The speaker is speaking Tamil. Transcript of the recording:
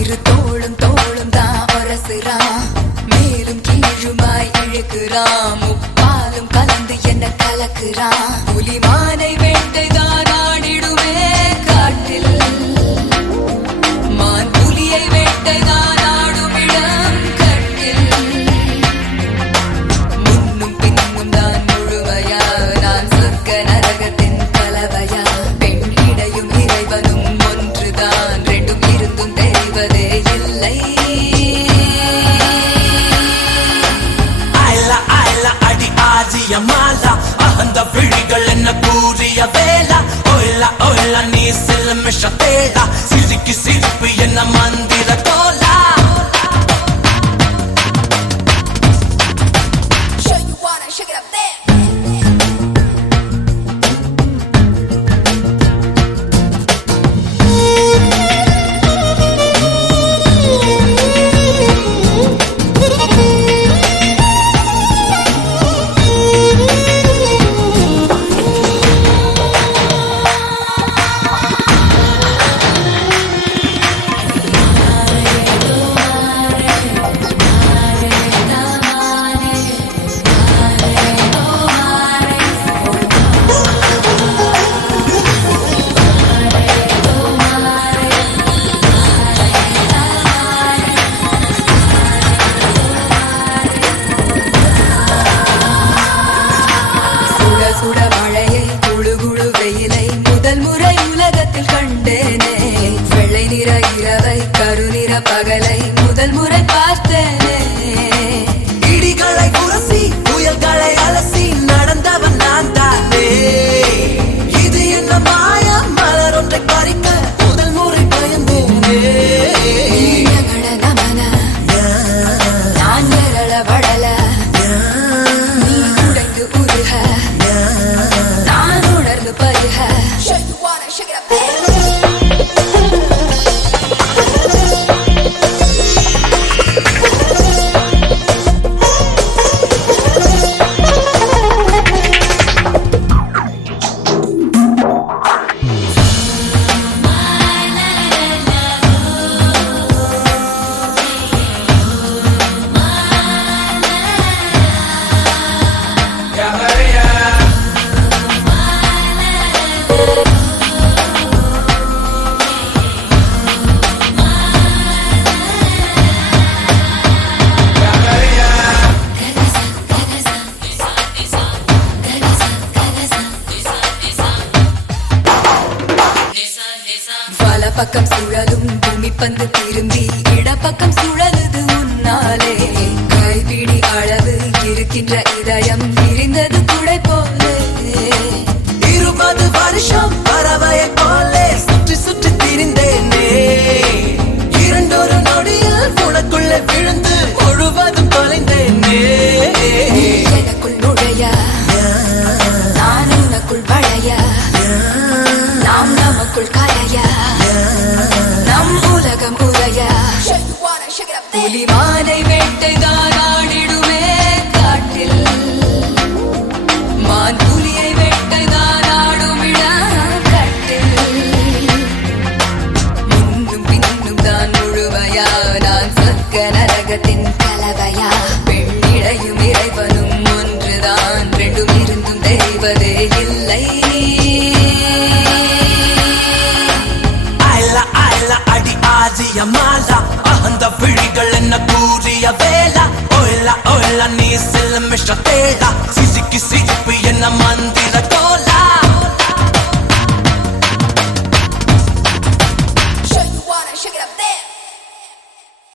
இரு தோளும் தோளும் தான் ஒரசுறான், மேலும் கீழுமாய் இழுக்கிறான், முப்பாலும் கலந்து என்ன கலக்குறான். புலிமானை வேட்டைதான் ஆடிடுமே காட்டில், மான் புலியை வேட்டைதான் ஆடுமிடம் கட்டில். முன்னும் பின்னும் தான் முழுமையா, நான் சொர்க்க நரகத்தின் கலவையா. பெண் இடையும் இறைவனும் ஒன்றுதான், ரெண்டும் இருந்தும் தெரிவதே இல்லை. மாலா அந்த விழிகள் என்ன கூறிய வேளா, ஒயிலா ஒயிலா நீ சிலமிஷ தேடா, சிரிக்கு சிரிப்பு என்ன மந்திர தோலா. சுட மழையை குழு குழு வெயிலை முதல் முறை உலகத்தில் கண்டேனே. வெள்ளை நிற இரவை கருநிற பகலை முதல் முறை பார்த்தேனே. இடிகளை உரசி புயல்களை அலசி நடந்தவன் நான் தானே. இது என்ன மாயம், மலர் ஒன்றை பறிக்க முதல் முறை பயந்தேனே. நமன நான் நிரள வடல, நீ உடைந்து உருக, நான் உணர்ந்து பருக. பக்கம் சுழலும் பூமி பந்து திரும்பி இடப்பக்கம் சுழலுது உன்னாலே. கைபிடி அளவு இருக்கின்ற இதயம் விரிந்தது குடை போலே. 20 வருஷம் பறவையை போலே சுற்றி சுற்றி திரிந்தேனே. இரண்டொரு நொடியில் உனக்குள்ளே விழுந்து முழுவதும் தொலைந்தேனே. எனக்குள் நுழைய, நான் உனக்குள் வளைய, நாம் நமக்குள் கலைய, நம் உலகம் உரைய. புலிமானை வேட்டைதான் ஆடிடுமே காட்டில், மான் புலியை வேட்டைதான் ஆடுமிடம் கட்டில். முன்னும் பின்னும் தான் முழுமையா, நான் சொர்க்க நரகத்தின் கலவையா. பெண்ணிடையும் இறைவனும் ஒன்றுதான், ரெண்டும் இருந்தும் தெரிவதே இல்லை. மாலா அந்த விழிகள் என்ன கூறிய வேளா, ஒயிலா ஒயிலா நீ சிலமிஷ தேடா, சிரிக்கு சிரிப்பு என்ன மந்திர